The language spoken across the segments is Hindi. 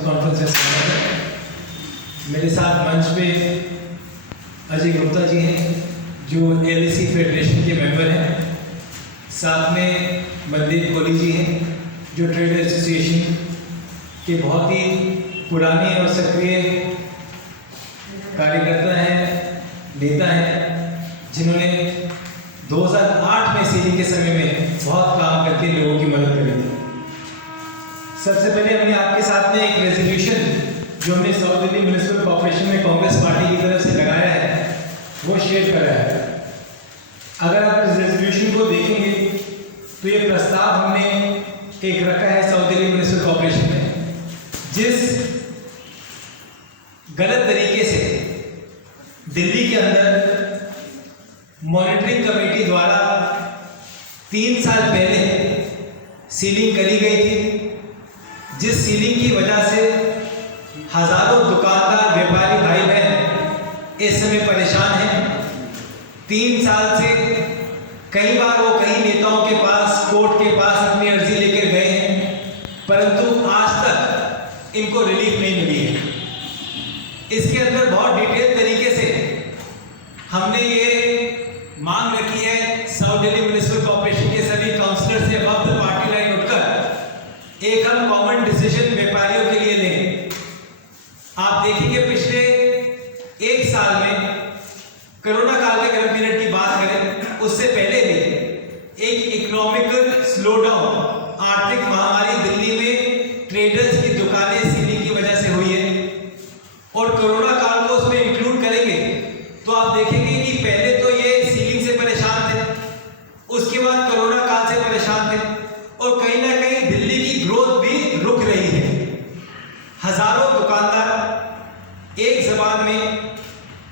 कॉन्फ्रेंस में स्वागत है। मेरे साथ मंच पे अजय गुप्ता जी हैं जो LAC फेडरेशन के मेंबर हैं। साथ में मनदीप कोहली जी हैं जो ट्रेड एसोसिएशन के बहुत ही पुराने और सक्रिय कार्यकर्ता हैं, नेता हैं, जिन्होंने 2008 में सीलिंग के समय में बहुत काम करके लोगों की मदद करी थी। सबसे पहले हमने आपके साथ में एक रेजोल्यूशन जो हमने साउथ दिल्ली म्युनिसिपल कॉर्पोरेशन में कांग्रेस पार्टी की तरफ से लगाया है वो शेयर करा है। अगर आप इस रेजोल्यूशन को देखेंगे तो ये प्रस्ताव हमने एक रखा है साउथ दिल्ली म्युनिसिपल कॉर्पोरेशन में, जिस गलत तरीके से दिल्ली के अंदर मॉनिटरिंग कमेटी द्वारा 3 साल पहले सीलिंग करी गई थी, जिस सीलिंग की वजह से हजारों दुकानदार व्यापारी भाई बहन इस समय परेशान हैं। 3 साल से कई बार वो कई नेताओं के पास, कोर्ट के पास अपनी अर्जी लेकर गए हैं, परंतु आज तक इनको रिलीफ नहीं मिली है। इसके अंदर बहुत डिटेल तरीके से हमने ये मांग रखी है साउथ दिल्ली म्युनिसिपल कॉर्पोरेशन के सभी काउंसलर से अबव द पार्टी लाइन उठकर एक हम कॉमन डिसीजन व्यापारियों के लिए लें। आप देखेंगे पिछले 1 साल में कोरोना काल के अगर पीरियड की बात करें, उससे पहले भी एक इकोनॉमिकल स्लोडाउन, आर्थिक महामारी दिल्ली में ट्रेडर्स की दुकानें सीलिंग की वजह से हुई है, और कोरोना काल को उसमें इंक्लूड करेंगे तो आप देखेंगे कि पहले तो ये सीलिंग से परेशान थे, उसके बाद कोरोना काल से परेशान थे, और कहीं ना कहीं दिल्ली की ग्रोथ भी रुक रही है। हजारों दुकानदार एक जबान में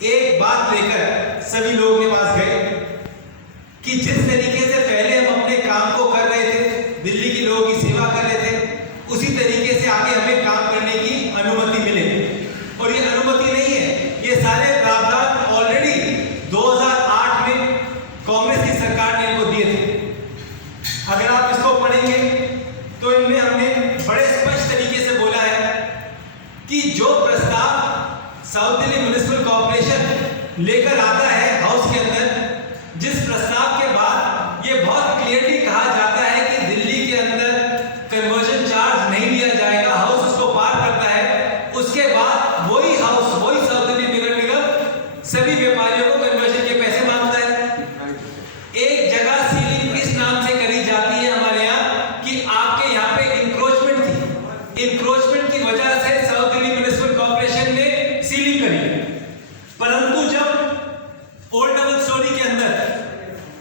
एक बात लेकर सभी लोगों के पास गए कि जिस तरीके से पहले हम अपने काम को कर रहे थे, दिल्ली के लोगों की सेवा कर रहे थे, उसी तरीके से आगे हमें काम करने की अनुमति मिले। और ये अनुमति नहीं है, ये सारे प्रावधान ऑलरेडी 2008 में कांग्रेस की सरकार ने इनको दिए थे। अगर आप इसको पढ़ेंगे तो इनमें हमने बड़े स्पष्ट तरीके से बोला है कि जो प्रस्ताव साउथ दिल्ली म्युनिसिपल कॉर्पोरेशन लेकर आता है हाउस के अंदर, जिस प्रस्ताव के बाद ये बहुत क्लियरली कहा जाता है कि दिल्ली के अंदर कन्वर्जन चार्ज नहीं लिया जाएगा, हाउस उसको पार करता है, उसके बाद वही हाउस, वही साउथ दिल्ली नगर निगम सभी व्यापारियों को कन्वर्जन के पैसे मांगता है। एक जगह सीलिंग इस नाम से करी जाती है हमारे यहाँ कि आपके यहाँ पे इंक्रोचमेंट थी, इंक्रोचमेंट की वजह से साउथ दिल्ली म्युनिसिपल कॉर्पोरेशन ने सीलिंग करी, परंतु जब ओल्ड डबल स्टोरी के अंदर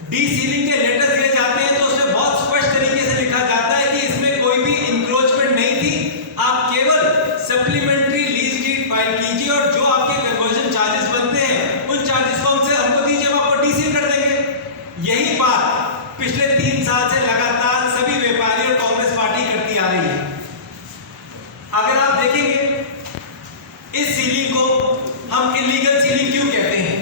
डी सीलिंग के लेटर दिए जाते हैं तो उसमें बहुत स्पष्ट तरीके से लिखा जाता है कि इसमें कोई भी इंक्रोचमेंट नहीं थी, आप केवल सप्लीमेंट्री लीज डीड फाइल कीजिए और जो आपके कन्वर्जन चार्जेस बनते हैं उन चार्जेस को हमको दीजिए, हम आपको डी सील कर देंगे। यही बात पिछले 3 साल से लगातार सभी व्यापारी और कांग्रेस पार्टी करती आ रही है। अगर आप देखेंगे इस सीलिंग को हम इलीगल सीलिंग क्यों कहते हैं?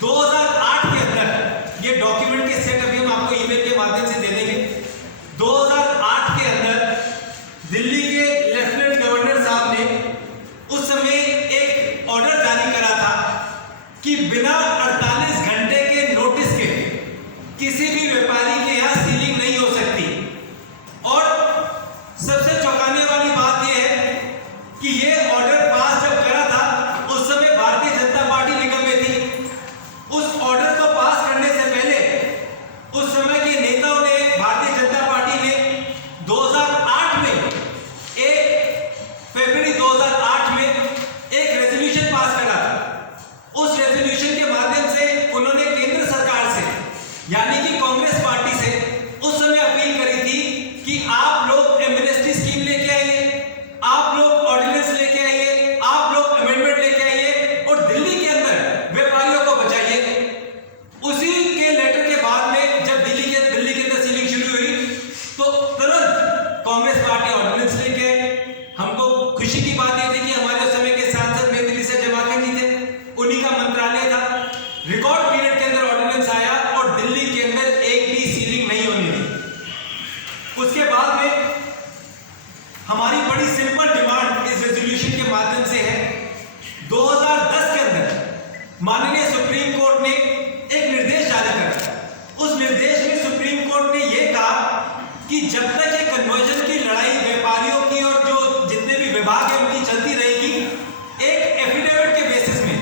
2008 के अंदर ये डॉक्यूमेंट के सेट अभी हम आपको ईमेल के माध्यम से दे देंगे। 2008 के अंदर दिल्ली के लेफ्टिनेंट गवर्नर साहब ने उस समय एक ऑर्डर जारी करा था कि बिना 48 घंटे के नोटिस के किसी भी व्यापारी के यहां सीलिंग नहीं हो सकती। और सबसे चौंकाने वाली बात यह है कि ये ऑर्डर पास जब करा था उस समय भारतीय जनता पार्टी निगम में थी। उस ऑर्डर को पास करने से पहले उस समय के नेताओं ने, भारतीय जनता पार्टी ने 2008 में 1 फरवरी 2008 में एक रेजोल्यूशन पास करा था। उस रेजोल्यूशन के माध्यम माननीय सुप्रीम कोर्ट ने एक निर्देश जारी करा। उस निर्देश में सुप्रीम कोर्ट ने यह कहा कि जब तक ये कन्वर्जन की लड़ाई व्यापारियों की और जो जितने भी विभाग है उनकी चलती रहेगी, एक एफिडेविट के बेसिस में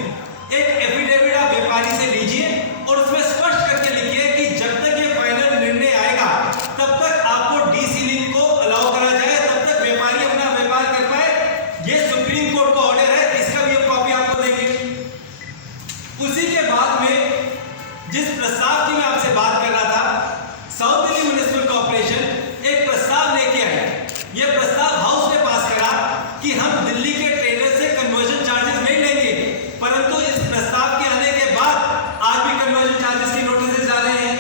एक एफिडेविट आप व्यापारी से लीजिए और उसमें स्पष्ट करके लिखिए कि जब तक ये फाइनल निर्णय आएगा तब तक आपको डीसीलिंग को अलाउ करा जाए, तब तक व्यापारी अपना व्यापार कर पाए। ये सुप्रीम कोर्ट का ऑर्डर है, इसका भी हम कॉपी आपको देंगे। उसी के बाद में जिस प्रस्ताव की मैं आपसे बात कर रहा था, साउथ दिल्ली म्युनिसिपल कॉर्पोरेशन एक प्रस्ताव लेके आया। यह प्रस्ताव हाउस ने पास करा कि हम दिल्ली के ट्रेडर से कन्वर्जन चार्जेस नहीं लेंगे, परंतु इस प्रस्ताव के आने के बाद आज भी कन्वर्जन चार्जेस की नोटिस आ रहे हैं।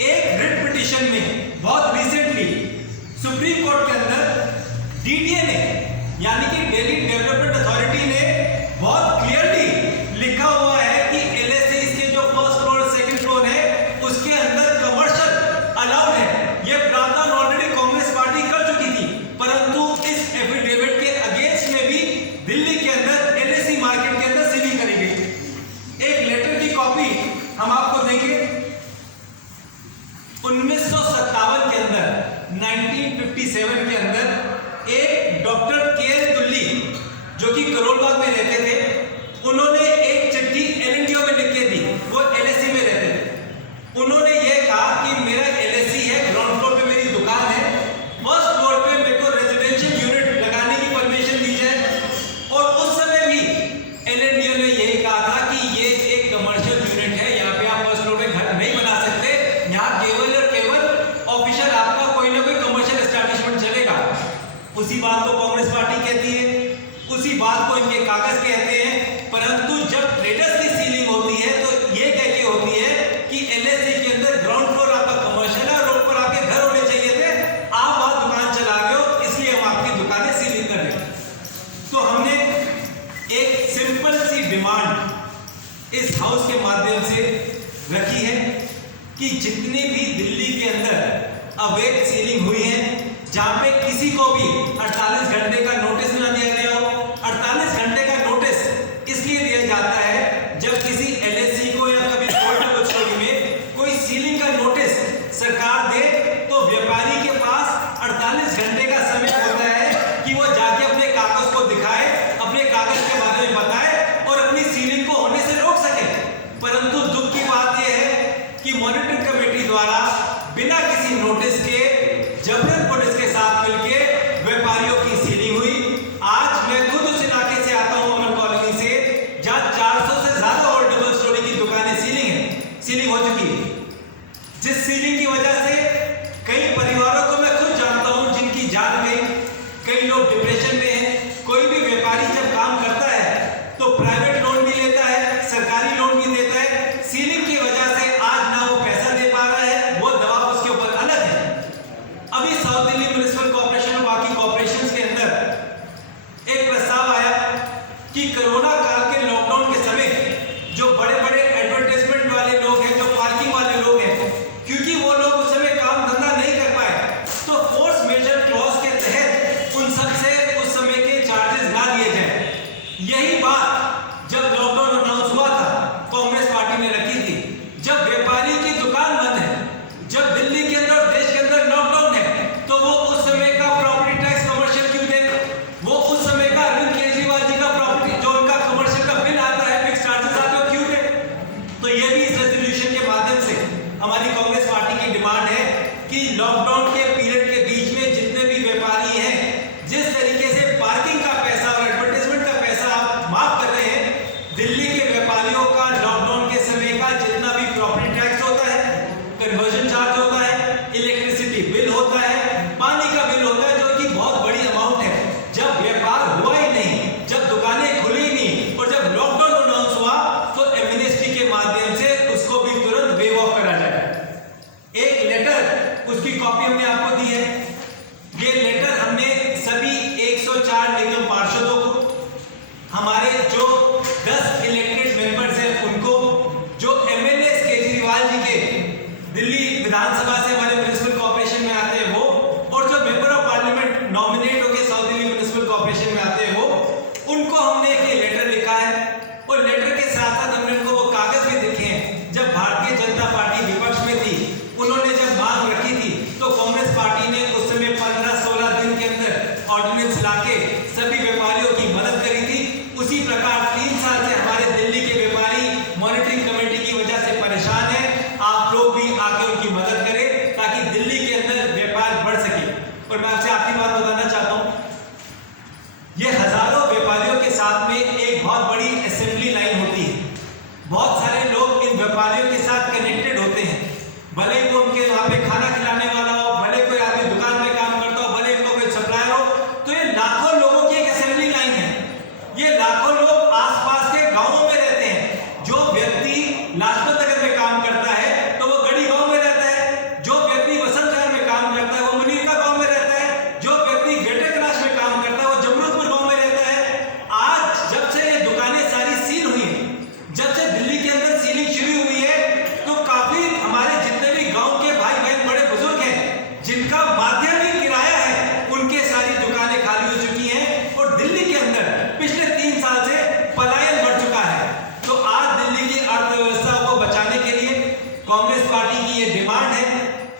एक रिट पिटीशन में बहुत रिसेंटली सुप्रीम कोर्ट के अंदर डीडीए ने यानी कि दिल्ली डेवलपमेंट अथॉरिटी ने बहुत क्लियरली लिखा हुआ है कि एलएसए के जो फर्स्ट फ्लोर सेकंड फ्लोर है उसके अंदर कमर्शियल अलाउड है। यह प्रावधान ऑलरेडी कांग्रेस पार्टी कर चुकी थी, परंतु इस एफिडेविट के अगेंस्ट में भी दिल्ली के अंदर एलएसई मार्केट के अंदर सीलिंग करी गई। एक लेटर की कॉपी हम आपको देंगे। 1957 के अंदर 1957 के अंदर एक डॉक्टर के दुल्ली जो कि करोलबाग में रहते थे, उन्होंने एक चिट्ठी एलएनडीओ में लिख के दी। वो एलएससी में रहते थे। उन्होंने ये कहा कि मेरा एलएससी है, ग्राउंड फ्लोर पे मेरी दुकान है, फर्स्ट फ्लोर पे मेरे को रेजिडेंशियल यूनिट लगाने की परमिशन दी जाए। और उस समय भी एलएनडीओ ने यही कहा था कि ये एक कमर्शियल यूनिट है, यहाँ पे आप फर्स्ट फ्लोर पे घर नहीं बना सकते, यहाँ केवल और केवल ऑफिशियल आपका कोई ना कोई कमर्शियल एस्टैब्लिशमेंट चलेगा। उसी बात को कांग्रेस पार्टी कहती है, उसी बात को इनके कागज कहते हैं। परंतु जब ट्रेडर्स की सीलिंग होती है तो ये कह के होती है कि एलएससी के अंदर ग्राउंड फ्लोर आपका कमर्शियल है, रोड पर आपके घर होने चाहिए थे, आप वहां दुकान चला गए हो, इसलिए हम आपकी दुकानें सीलिंग कर रहे हैं। तो हमने एक सिंपल सी डिमांड इस हाउस के माध्यम से रखी है कि जितने भी दिल्ली के अंदर अवैध सीलिंग हुई है, जहां पे किसी को भी 48 घंटे का नोटिस ना दिया गया हो। 48 घंटे का नोटिस इसलिए दिया जाता है जब किसी एलएससी को या कभी कोर्ट कचहरी में कोई सीलिंग का नोटिस सरकार दे तो व्यापारी के पास 48 घंटे का समय होता है कि वो जाके अपने कागज को दिखाए, अपने कागज के बारे में बताए और अपनी सीलिंग को होने से रोक सके। परंतु दुख की बात यह है कि मॉनिटरिंग कमेटी द्वारा बिना किसी नोटिस के जबरन पुलिस के साथ मिलकर व्यापारियों की सीलिंग हुई। आज मैं खुद उस इलाके से आता हूं, अमर कॉलोनी से, जहां 400 से ज्यादा और डबल स्टोरी की दुकानें सीलिंग हो चुकी है, जिस सीलिंग की वजह से कई परिवारों को मैं खुद जानता हूं जिनकी जान गई, कई लोग डिप्रेशन में हैं। कोई भी व्यापारी जब काम करता है तो प्राइवेट लोन भी लेता है, सरकारी लोन भी देता है। सीलिंग की वजह से आज ना वो पैसा दे पा रहा है, वो दबाव उसके ऊपर अलग है। अभी साउथ दिल्ली म्युनिसिपल कॉर्पोरेशन और बाकी कॉर्पोरेशंस के अंदर एक प्रस्ताव आया कि कोरोना काल के लॉकडाउन के समय जो बड़े-बड़े एडवर्टाइजमेंट वाले लोग हैं, जो पार्किंग वाले लोग हैं, क्योंकि वो लोग उस समय काम धंधा नहीं कर पाए, तो फोर्स मेजर क्लॉज के तहत उन सब से उस समय के चार्जेस ना लिए जाए। यही बात जब लॉकडाउन अनाउंस हुआ था, कांग्रेस पार्टी ने रखी थी। जब व्यापारी की दुकान बंद है, जब दिल्ली के अंदर और देश के अंदर लॉकडाउन है, तो वो उस समय का प्रॉपर्टी टैक्स कमर्शियल क्यों दे? वो उस समय का अरविंद केजरीवाल जी का प्रॉपर्टी जो उनका ऑर्डिनेंस लाके सभी व्यापारियों की मदद करी थी। उसी प्रकार 3 साल से हमारे दिल्ली के व्यापारी मॉनिटरिंग कमेटी की वजह से परेशान है। आप लोग भी आके उनकी मदद करें ताकि दिल्ली के अंदर व्यापार बढ़ सके। और मैं आपसे आखिरी बात बताना चाहता हूँ, ये हजारों व्यापारियों के साथ में एक बहुत बड़ी असेंबली लाइन होती है। बहुत सारे लोग इन व्यापारियों के साथ कनेक्टेड होते हैं, भले ही वो उनके वहां पे खाना खिलाने वाला हो, भले कोई आदमी दुकान में काम करता हो, भले उनको कोई सप्लायर हो, तो ये लाखों लोगों की एक असेंबली लाइन है। ये लाखों लोग आसपास के गांवों में रहते हैं। जो व्यक्ति लाजपत नगर में काम करता है तो वो गढ़ी गांव में रहता है, जो व्यक्ति वसंत नगर में काम करता है वो मुनीरका गांव में रहता है, जो व्यक्ति ग्रेटर कैलाश में काम करता है वो जमरूदपुर गांव में रहता है। आज जब से ये दुकानें सारी सील हुई है, जब से दिल्ली के अंदर सीलिंग शुरू हुई है, तो काफी हमारे जितने भी गांव के भाई बहन बड़े बुजुर्ग हैं जिनका माध्यमिक किराया है, उनके सारी दुकानें खाली हो चुकी हैं और दिल्ली के अंदर पिछले 3 साल से पलायन बढ़ चुका है। तो आज दिल्ली की अर्थव्यवस्था को बचाने के लिए कांग्रेस पार्टी की ये डिमांड है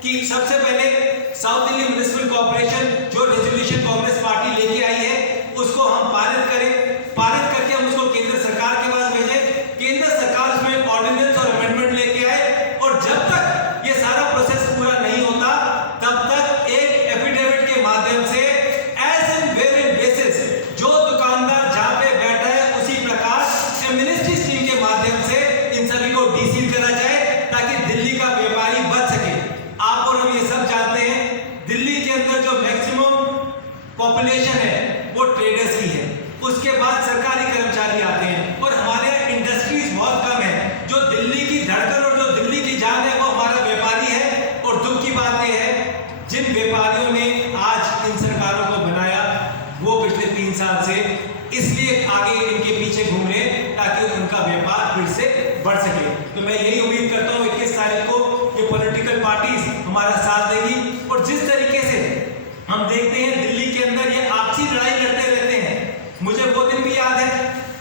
कि सबसे पहले साउथ दिल्ली म्युनिसिपल कॉर्पोरेशन जो रेजोल्यूशन कांग्रेस पार्टी लेके आई है उसको हम पारित करें। पारित करके हम उसको केंद्र सरकार के पास भेजें, केंद्र सरकार उसमें ऑर्डिनेंस और अमेंडमेंट लेके आए और जब तक ये सारा प्रोसेस पूरा नहीं होता तब तक एक एफिडेविट के माध्यम से as and where in basis जो दुकानदार जहां पे बैठा है उसी प्रकार एमनेस्टी स्कीम के माध्यम से इन सभी को डीसील करा जाए ताकि दिल्ली का व्यापारी बच सके। आप और हम ये सब जानते हैं दिल्ली के अंदर जो मैक्सिमम पॉपुलेशन है वो ट्रेडर्स की है, उसके बाद सरकारी कर्मचारी आते हैं और हमारे इंडस्ट्रीज बहुत कम है। जो दिल्ली की धड़कन और जो दिल्ली की जान है वो हमारा व्यापारी है। और दुख की बात यह है जिन व्यापारियों ने आज इन सरकारों को बनाया वो पिछले 3 साल से इसलिए आगे इनके पीछे घूम रहे हैं ताकि उनका व्यापार फिर से बढ़ सके। तो मैं यही उम्मीद करता हूँ 21 तारीख को ये पॉलिटिकल पार्टीज हमारा साथ देगी। और जिस तरीके से हम देखते हैं दिल्ली के अंदर ये आपसी लड़ाई लड़ते रहते हैं, मुझे वो दिन भी याद है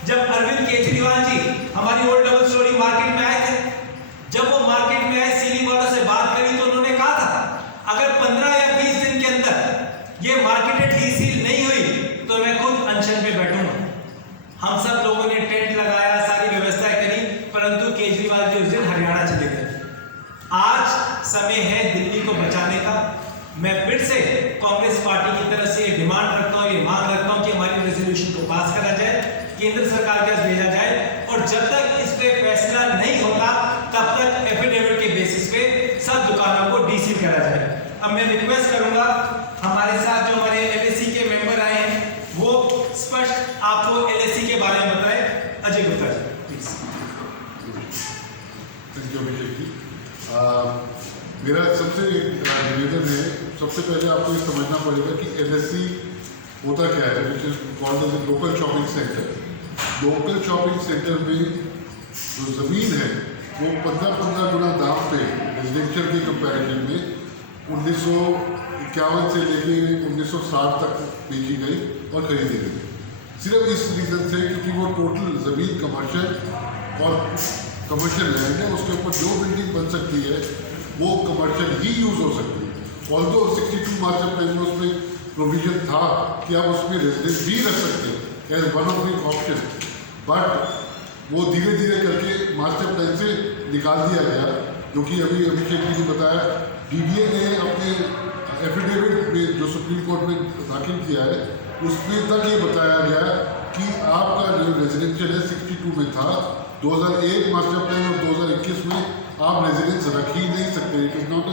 जब अरविंद केजरीवाल जी हमारी ओल्ड डबल स्टोरी मार्केट में आए थे। जब वो मार्केट में आए सीलिंग वालों से बात करी तो उन्होंने कहा था अगर 15 या 20 दिन के अंदर ये मार्केट डीसील नहीं हुई तो मैं खुद अनशन पे बैठूंगा। हम सब लोगों ने टेंट लगाया, सारी व्यवस्थाएं करी, परंतु केजरीवाल जी उस दिन हरियाणा चले गए। आज समय है दिल्ली को बचाने का। मैं फिर से कांग्रेस पार्टी की तरफ से ये डिमांड रखता हूँ, ये मांग रखता हूँ कि हमारी रेजोल्यूशन को पास करा जाए, केंद्र सरकार के पास भेजा जाए और जब तक इस पे फैसला नहीं होता तब तक एफिडेविट के बेसिस पे सब दुकानों को डीसील करा जाए। अब मैं रिक्वेस्ट करूंगा हमारे साथ जो हमारे एलएसी के मेंबर आए हैं वो स्पष्ट आपको एलएसी के बारे में बताएं। Ajay Gupta ji please. Thank you Abhishek ji. मेरा सबसे निवेदन है, सबसे पहले आपको ये समझना पड़ेगा कि एलएसी होता क्या है, which is called as local shopping centre. Local shopping centre में जो ज़मीन है वो 15-15 गुना दाम पे रेजिडेंशियल के कंपैरिजन में 1951 से लेके 1960 तक बेची गई और खरीदी गई। सिर्फ इस रीज़न से क्योंकि वो टोटल ज़मीन कमर्शियल और कमर्शियल लैंड है, उसके ऊपर जो बिल्डिंग बन सकती है वो कमर्शियल ही यूज़ हो सकती है। ऑल्दो 62 मास्टर प्लान में उसमें प्रोविजन था कि आप उसमें रेजिडेंस भी रख सकते हैं as one of the option, but वो धीरे धीरे करके मास्टर प्लान से निकाल दिया गया। जो कि अभी अभिषेक जी ने बताया, डीडीए ने अपने एफिडेविट में जो सुप्रीम कोर्ट में दाखिल किया है उसमें तक ये बताया गया कि आपका जो रेजिडेंशियल है 62 में था, 2001 मास्टर प्लान और 2021 में आप रेजिडेंस रख ही नहीं सकते। It is not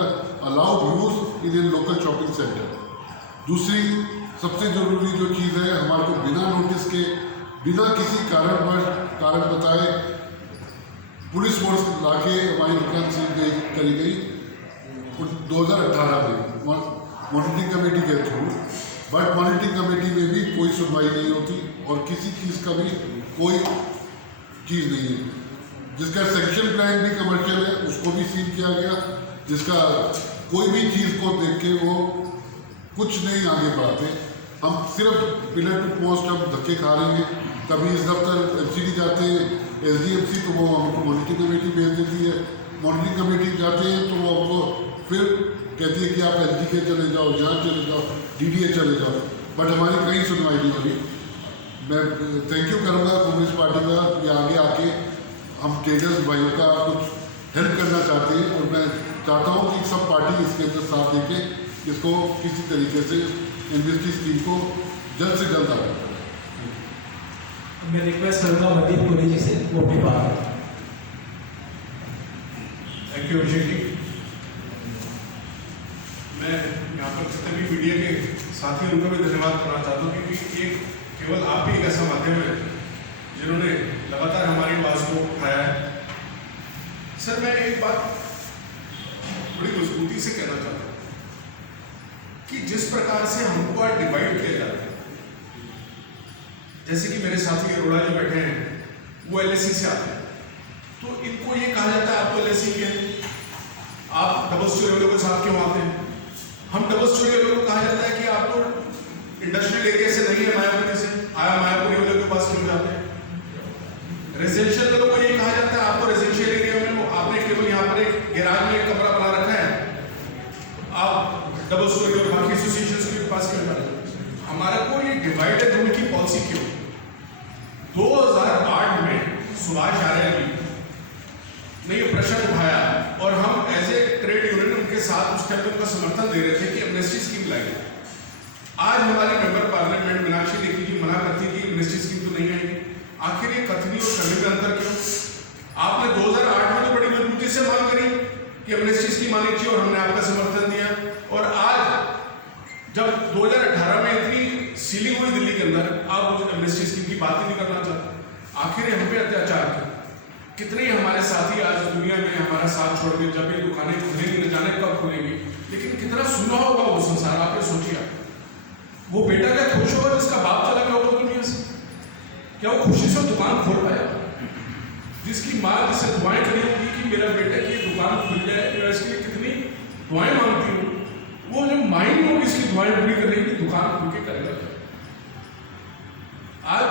allowed use in A local shopping centre. दूसरी सबसे ज़रूरी जो चीज़ है, हमारे को बिना नोटिस के, बिना किसी कारण बताए पुलिस फोर्स लाके हमारी दुकान सील करी गई 2018 में मॉनिटरिंग कमेटी के थ्रू। बट मॉनिटरिंग कमेटी में भी कोई सुनवाई नहीं होती और किसी चीज़ का भी कोई चीज़ नहीं है। जिसका सेक्शन प्लान भी कमर्शियल है उसको भी सील किया गया, जिसका कोई भी चीज़ को देख के वो कुछ नहीं आगे बढ़ाते। हम सिर्फ पिलर टू पोस्ट हम धक्के खा रहे हैं। कभी इस दफ्तर एमसीडी जाते हैं एसडीएमसी तो वो हमको मॉनिटरिंग कमेटी भेज देती है, मॉनिटरिंग कमेटी जाते हैं तो वो हमको फिर कहती है कि आप एसडीके चले जाओ, यहाँ चले जाओ, डीडीए चले जाओ। बट हमारी कहीं सुनवाई नहीं हो रही। मैं थैंक यू करूँगा कम्युनिस्ट पार्टी का कि आगे आके हम ट्रेडर्स भाइयों का कुछ हेल्प करना चाहते हैं, और मैं चाहता हूँ कि सब पार्टी इसके अंदर साथ देके इसको किसी तरीके से एमएसटी स्कीम को जल्द से जल्द आगे करें। मैं रिक्वेस्ट करूँगा मदीप पुरी जी से वो भी बात। Thank you Abhishek ji. मैं यहाँ पर जितने भी मीडिया के साथी उनको भी धन्यवाद करना चाहता हूँ, क्योंकि एक केवल आप ही एक ऐसा माध्यम है जिन्होंने लगातार हमारी आवाज़ को उठाया है। सर, मैं एक बात बड़ी मजबूती से कहना चाहता हूँ कि जिस प्रकार से हमको आज डिवाइड किया जाता है, जैसे कि मेरे साथी अरोड़ा जी बैठे हैं, वो एलएससी से आते हैं, तो इनको ये कहा जाता है आप तो एलएससी के हैं, आप डबल स्टोरी वालों के साथ क्यों आते हैं? हम डबल स्टोरी वालों को कहा जाता है कि आप तो इंडस्ट्रियल एरिया से नहीं है, मायापुरी से आया, मायापुरी वालों के पास क्यों जाते हैं? रेजिडेंशियल वालों को ये कहा जाता है आप तो रेजिडेंशियल एरिया में हो, आपने केवल यहाँ पर एक गैराज में एक कमरा बना रखा है, आप डबल स्टोरी और बाकी एसोसिएशन के पास क्यों जाते हैं? हमारा कोई डिवाइडेड रूल की पॉलिसी क्यों? 2008 में सुभाष आर्य जी ने ये प्रश्न उठाया और हम एज ए ट्रेड यूनियन उनके साथ उस टाइम उनका समर्थन दे रहे थे कि एमनेस्टी स्कीम लाएंगे। आज हमारे मेंबर पार्लियामेंट मीनाक्षी लेखी जी मना करती कि एमनेस्टी स्कीम तो नहीं आएगी। आखिर ये कथनी और करने में अंतर क्यों? आपने 2008 में तो बड़ी मजबूती से मांग करी कि एमनेस्टी स्कीम आनी चाहिए और हमने आपका समर्थन दिया, और आज जब 2018 में इतनी सीलिंग हुई दिल्ली के अंदर, आप मुझे एमनेस्टी स्कीम की बात ही नहीं करना चाहते। आखिर हम पे अत्याचार कितने हमारे साथी आज दुनिया में हमारा साथ छोड़ के, जब ये दुकानें खुलेंगी न जाने कब खुलेंगी, लेकिन कितना सुना होगा वो संसार। आपने सोचिए, वो बेटा क्या खुश होगा जिसका बाप चला गया होगा दुनिया से? क्या वो खुशी से दुकान खोल पाया? जिसकी माँ जिससे दुआएं करी होगी कि मेरा बेटा की दुकान खुल जाए, मैं इसके लिए कितनी दुआएं मांगती हूँ, वो जो माइंड में होगी इसकी दुआएं पूरी करने की, दुकान खुल के करेगा। आज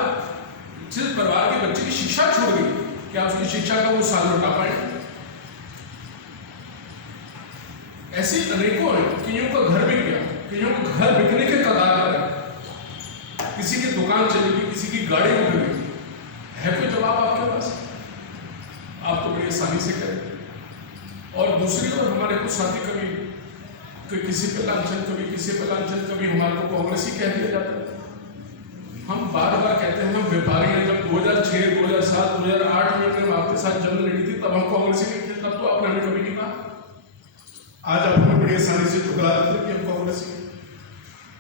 जिस परिवार के बच्चे की शिक्षा छोड़ गई, क्या उसकी शिक्षा का वो साल लौटा पाए? ऐसे अनेकों हैं, कईयों का घर बिक गया, कईयों को घर बिकने के कगार पर है, किसी की दुकान चली गई, किसी की गाड़ी उठ गई। है कोई जवाब आपके पास? आप तो बड़ी आसानी से करें। और दूसरी ओर हमारे कुछ साथी कभी किसी पे लांछन, कभी किसी पे लांछन, कभी हमारे को कांग्रेसी कह दिया जाता है। हम बार बार कहते हैं हम व्यापारी हैं। जब 2006, 2007, 2008 में आपके साथ जंग लड़ी थी, तब हम कांग्रेसी नहीं थे, तब तो आपने हमें कभी नहीं कहा। आज आप हमें बड़ी आसानी से ठुकरा देते कि हम कांग्रेसी हैं।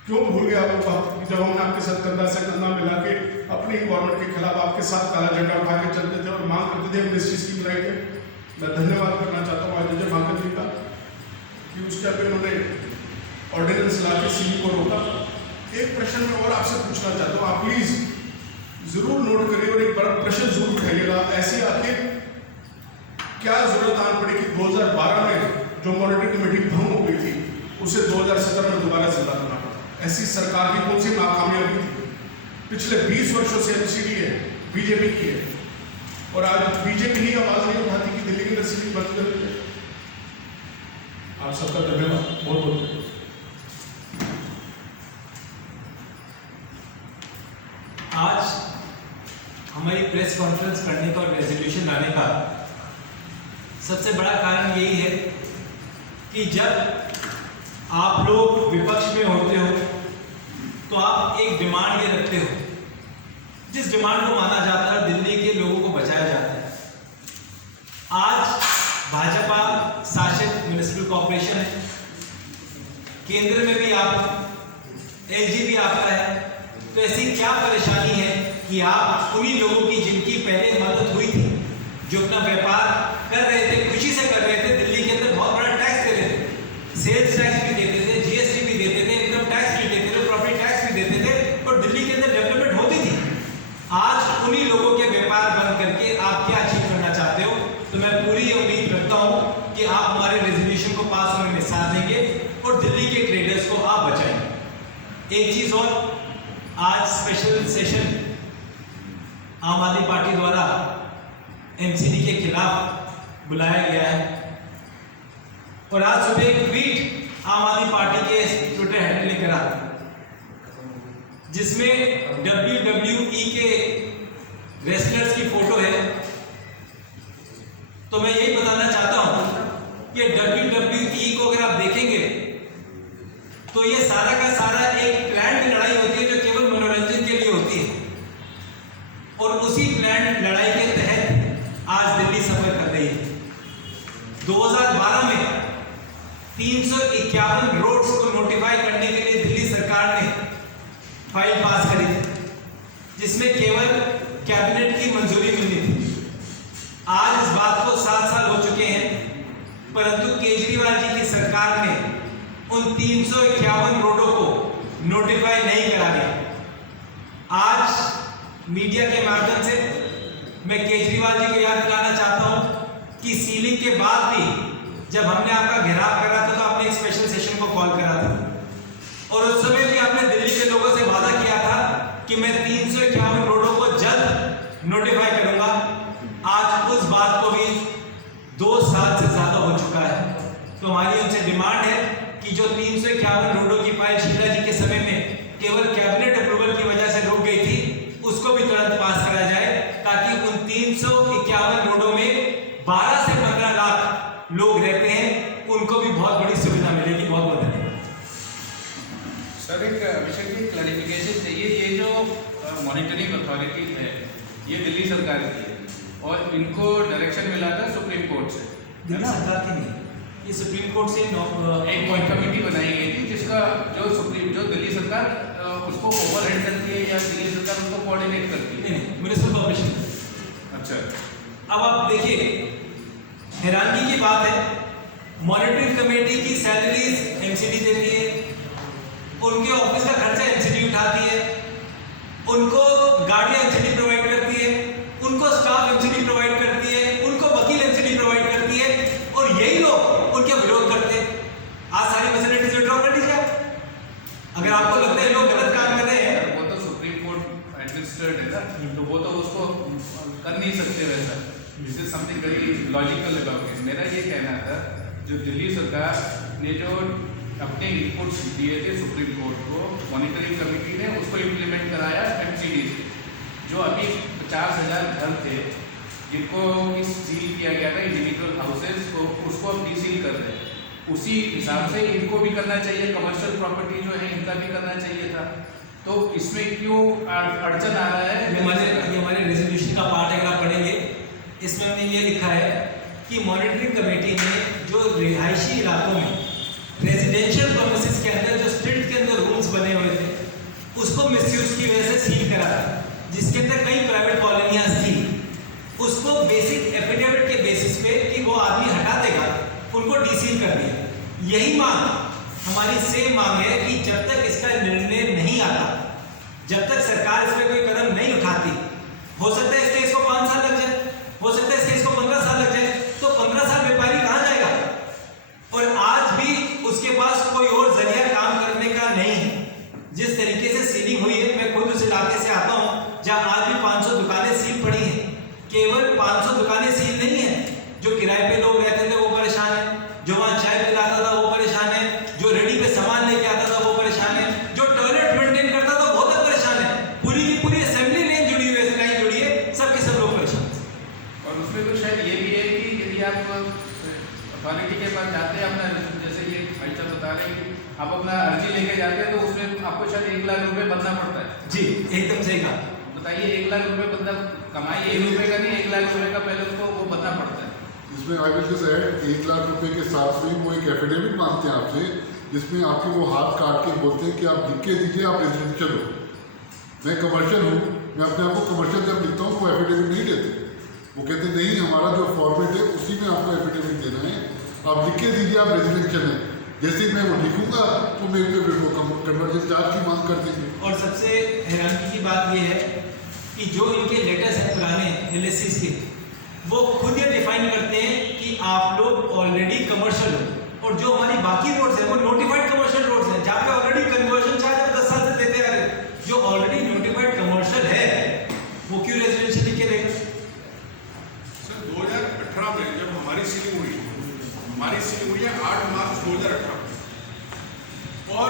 क्यों भूल गए आप लोग जब हमने आपके साथ कंधा से कंधा मिला के अपनी गवर्नमेंट के खिलाफ आपके साथ काला झंडा उठा के चलते थे और मांग करते थे एमनेस्टी स्कीम लाए थे। मैं धन्यवाद करना चाहता हूँ आदित्य भाकर जी का कि उस टाइम पे उन्होंने ऑर्डिनेंस ला के सीई को रोका। एक प्रश्न मैं और आपसे पूछना चाहता हूँ, आप प्लीज जरूर नोट करिए और एक बड़ा प्रश्न जरूर उठाइएगा। ऐसी आखिर क्या जरूरत आन पड़ी कि 2012 में जो मॉनिटरिंग कमेटी भंग हो गई थी उसे 2017 में दोबारा जिंदा करना पड़ा? ऐसी सरकार की कौन सी नाकामयाबी थी? पिछले 20 वर्षों से एमसीडी है, बीजेपी की है, और आज बीजेपी ही आवाज नहीं उठाती कि दिल्ली के अंदर सीलिंग बंद कर दें। आप सबका धन्यवाद, बहुत बहुत। आज हमारी प्रेस कॉन्फ्रेंस करने का और रेजोल्यूशन लाने का सबसे बड़ा कारण यही है कि जब आप लोग विपक्ष में होते हो तो आप एक डिमांड ये रखते हो, जिस डिमांड को माना जाता है दिल्ली के लोगों को बचाया जाता है। आज भाजपा शासित म्युनिसिपल कॉर्पोरेशन है, केंद्र में भी आप एलजी भी आपका है, तो ऐसी क्या परेशानी है कि आप उन्हीं लोगों की जिनकी पहले मदद हुई थी, जो अपना व्यापार कर रहे थे, खुशी से कर रहे थे, दिल्ली के अंदर बहुत बड़ा टैक्स दे रहे थे, सेल्स टैक्स भी देते थे, जीएसटी भी देते थे, इनकम टैक्स भी देते थे, प्रॉफिट टैक्स भी देते थे, और दिल्ली के अंदर डेवलपमेंट होती थी। आज उन्हीं लोगों के व्यापार बंद करके आप क्या अचीव करना चाहते हो? तो मैं पूरी उम्मीद रखता हूँ कि आप हमारे रेजोल्यूशन को पास होने में साथ देंगे और दिल्ली के ट्रेडर्स को आप बचाएंगे। एक चीज और, आज स्पेशल सेशन आम आदमी पार्टी द्वारा एमसीडी के खिलाफ बुलाया गया है, और आज सुबह एक ट्वीट आम आदमी पार्टी के ट्विटर हैंडल ने करा जिसमें WWE के रेसलर्स की फोटो है। तो मैं यही बताना चाहता हूं कि WWE को अगर आप देखेंगे तो ये सारा का सारा एक प्लान्ड लड़ाई होती है जो केवल मनोरंजन के लिए होती है, और उसी प्लान्ड लड़ाई के तहत आज दिल्ली सफर कर रही है। 2012 में 351 रोड्स को नोटिफाई करने के लिए दिल्ली सरकार ने फाइल पास करी थी, जिसमें केवल कैबिनेट की मंजूरी मिलनी थी। आज इस बात को 7 साल हो चुके हैं, परंतु केजरीवाल जी की सरकार ने उन 351 रोडों को नोटिफाई नहीं करा गया। आज मीडिया के माध्यम से मैं केजरीवाल जी को याद दिलाना चाहता हूं कि सीलिंग के बाद भी जब हमने आपका घेराव करा था तो आपने एक स्पेशल सेशन को कॉल करा था, और उस समय भी आपने दिल्ली के लोगों से वादा किया था कि मैं 351 रोडों को जल्द नोटिफाई करूंगा। आज उस बात को भी 2 साल से ज्यादा हो चुका है। तो हमारी उनसे डिमांड है कि जो 351 रोडों की फाइल शीला जी के समय में केवल कैबिनेट अप्रूवल की वजह से रुक गई थी, उसको भी तुरंत पास करा जाए, ताकि उन 351 रोडों में 12 से 15 लाख लोग रहते हैं, उनको भी बहुत बड़ी सुविधा मिलेगी। बहुत बहुत धन्यवाद। सर, एक अभिषेक जी क्लैरिफिकेशन चाहिए। ये जो मॉनिटरिंग अथॉरिटी है ये दिल्ली सरकार की है और इनको डायरेक्शन मिला था सुप्रीम कोर्ट से। दिल्ली सरकार की नहीं, ये सुप्रीम कोर्ट से एक कमेटी बनाई गई थी जिसका जो दिल्ली सरकार उसको ओवरहेड करती है या दिल्ली सरकार उसको कोऑर्डिनेट करती है। नहीं, म्युनिसिपल कॉर्पोरेशन। अच्छा, अब आप देखिए, हैरानगी की बात है, मॉनिटरिंग कमेटी की सैलरीज एमसीडी देती है, उनके ऑफिस का खर्चा एमसीडी उठाती है, उनको गाड़ियां एमसीडी प्रोवाइड करती है, उनको स्टाफ एमसीडी प्रोवाइड करती है, उनको वकील एमसीडी प्रोवाइड करती है, और यही लोग उनके विरोध करते हैं। आज सारी फैसिलिटीज विड्रॉ कर लीजिए आप, अगर आपको लगता है लोग गलत काम कर रहे हैं। वो तो सुप्रीम कोर्ट एडमिनिस्ट्रेटेड है ना, तो वो तो उसको कर नहीं सकते वैसा। This is something very logical about it. मेरा ये कहना था, जो दिल्ली सरकार ने जो अपने इनपुट्स दिए थे सुप्रीम कोर्ट को, मॉनिटरिंग कमेटी ने उसको इम्प्लीमेंट कराया एमसीडी से। जो अभी 50,000 घर थे जिनको सील किया गया था इंडिविजुअल हाउसेज को, उसको अब डीसील कर रहे हैं। उसी हिसाब से इनको भी करना चाहिए, कमर्शियल प्रॉपर्टी जो है इनका भी करना चाहिए था। तो इसमें क्यों अड़चन आ रहा है? ये हमारे रेजोल्यूशन का पार्ट है, अगर आप पढ़ेंगे इसमें हमने ये लिखा है कि मॉनिटरिंग कमेटी ने जो रिहायशी इलाकों में रेजिडेंशियल प्रोमिसेस के अंदर जो स्ट्रीट के अंदर रूम्स बने हुए थे उसको मिसयूज की वजह से सील करा था, जिसके अंदर कई प्राइवेट कॉलोनियां थी, उसको बेसिक एफिडेविट के बेसिस पे कि वो आदमी हटा देगा, उनको डीसील कर दिया। यही मांग हमारी सेम मांग है कि जब तक इसका निर्णय नहीं आता, जब तक सरकार इस पर कोई कदम नहीं उठाती, हो सकता है इस केस को 5 साल लग जाए, हो सकता है इस केस को 15 साल लग जाए, तो 15 साल व्यापारी कहां जाएगा? और आज भी उसके पास कोई और जरिया काम करने का नहीं है। जिस तरीके से सीलिंग हुई है, मैं खुद उस इलाके से आता हूं जहां आज भी 500 दुकानें सील पड़ी हैं। केवल 500 दुकानें सील नहीं है, जो किराए पे लोग रहते थे वो परेशान है, जो वहां चाय पिलाता था वो परेशान है, जो रेडी पे सामान लेके आता था वो परेशान है, जो टॉयलेट मेंटेन करता था वो तक परेशान है। पूरी की पूरी असेंबली लेन जुड़ी हुई है, लाइन जुड़ी है, सबके सब लोग परेशान है। और उसमें तो शायद ये भी है कि यदि आप अथॉरिटी के पास जाते हैं, अपना जैसे ये भाई साहब बता रहे हैं कि आप अपना अर्जी लेके जाते हैं, तो उसमें आपको शायद 1 लाख रुपए भरना पड़ता है। जी, एकदम सही कहा। बताइए, 1 लाख रुपए बंदा कमाई 1 रुपए का नहीं, 1 लाख रुपए का पहले उसको वो भरना पड़ता है। इसमें I will just add 1 lakh रुपए के साथ में वो एक एफिडेविट मांगते हैं आपसे, जिसमें आपके वो हाथ काट के बोलते हैं कि आप लिख के दीजिए आप रेजिडेंशियल हो, मैं कमर्शियल हूँ। मैं अपने आप को कमर्शियल जब लिखता हूँ वो एफिडेविट नहीं देते, वो कहते नहीं हमारा जो फॉर्मेट है उसी में आपको एफिडेविट देना है, आप लिख के दीजिए आप रेजिडेंशियल हैं। जैसे मैं वो लिखूंगा तो मेरे पे वो कन्वर्जन चार्ज की मांग कर देंगे। और सबसे हैरानी की बात यह है कि जो इनके लेटर्स हैं पुराने एलएससीज के, वो खुद ये डिफाइन करते हैं कि आप लोग ऑलरेडी कमर्शियल हो, और जो हमारी बाकी रोड्स हैं वो नोटिफाइड कमर्शियल रोड्स हैं, जहाँ पे ऑलरेडी कन्वर्जन चार्ज आप 10 साल से देते आ रहे। जो ऑलरेडी नोटिफाइड कमर्शियल है वो क्यों रेजिडेंशियल लिख के देगा? सर 2018 में जब हमारी सीलिंग हुई है 8 मार्च 2018 और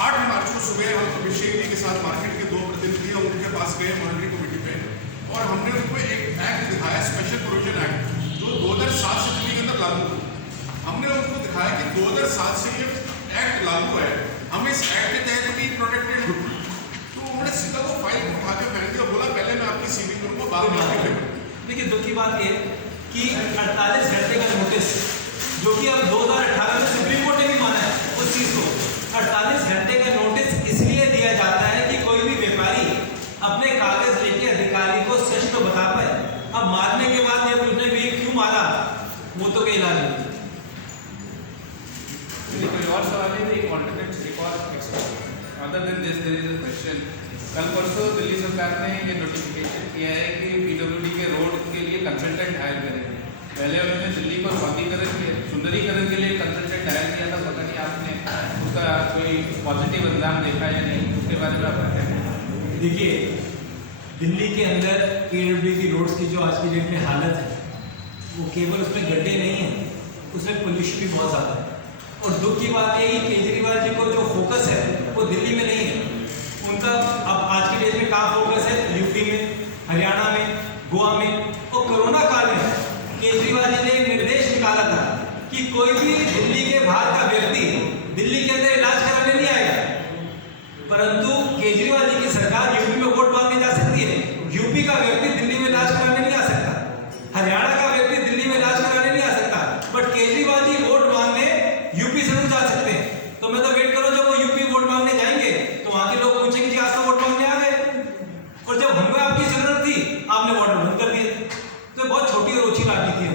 8 मार्च को सुबह हम अभिषेक जी के साथ गए मॉनिटरिंग कमेटी पे और हमने उनको एक एक्ट दिखाया, स्पेशल प्रोविजन एक्ट, जो 2007 से दिल्ली के अंदर लागू हुआ। हमने उनको दिखाया कि 2007 से ये एक्ट लागू है, हम इस एक्ट के तहत भी प्रोटेक्टेड हैं। तो उन्होंने सीधा वो फाइल उठा के फेंक दिया, बोला पहले मैं आपकी सीलिंग करूँगा, बाद में आपकी करूँगा। देखिए दुख की बात यह है कि 48 घंटे का नोटिस, जो कि अब 2018 में सुप्रीम कोर्ट ने भी माना है उस चीज को, 48 घंटे का नोटिस इसलिए दिया जाता है कि कोई भी व्यापारी अपने कागज लेके अधिकारी को सच तो बता पाए। अब मारने के बाद जब उसने भी क्यों मारा, वो तो कोई इलाज नहीं। कोई और सवाल है? एक ऑल्टरनेट, एक और other than this there is a question. कल परसों दिल्ली सरकार ने ये नोटिफिकेशन किया है कि पीडब्ल्यूडी के रोड के लिए कंसल्टेंट हायर करेंगे। पहले उन्होंने दिल्ली को सुंदरीकरण के लिए कंसल्टेंट हायर किया था, पता नहीं आपने उसका कोई पॉजिटिव अंजाम देखा या नहीं, उसके बारे में आप क्या कहें? देखिए दिल्ली के अंदर पीडब्ल्यूडी की रोड्स की जो आज की डेट में हालत है, वो केवल उसमें गड्ढे नहीं है, उसमें पोल्यूशन भी बहुत ज़्यादा है। और दुख की बात यह है कि केजरीवाल जी को जो फोकस है वो दिल्ली में नहीं है। उनका अब आज की डेट में कहाँ फोकस है? यूपी में, हरियाणा में, गोवा में। और कोरोना काल में केजरीवाल जी ने एक निर्देश निकाला था कि कोई भी दिल्ली के बाहर का व्यक्ति दिल्ली के अंदर इलाज कराने नहीं आएगा। परंतु केजरीवाल जी की सरकार यूपी में वोट मांगने जा सकती है, यूपी का व्यक्ति दिल्ली में इलाज कराने नहीं आ सकता, हरियाणा का व्यक्ति दिल्ली में इलाज कराने नहीं आ सकता, बट केजरीवाल जी वोट मांगने यूपी जरूर जा सकते हैं। तो मैं तो वेट करो, जब वो यूपी वोट मांगने जाएंगे तो वहां के लोग पूछेंगे कि आज तो वोट मांगने आ गए, और जब हमें आपकी जरूरत थी आपने वोट बंद कर दिए। तो बहुत छोटी और ओछी राजनीति है।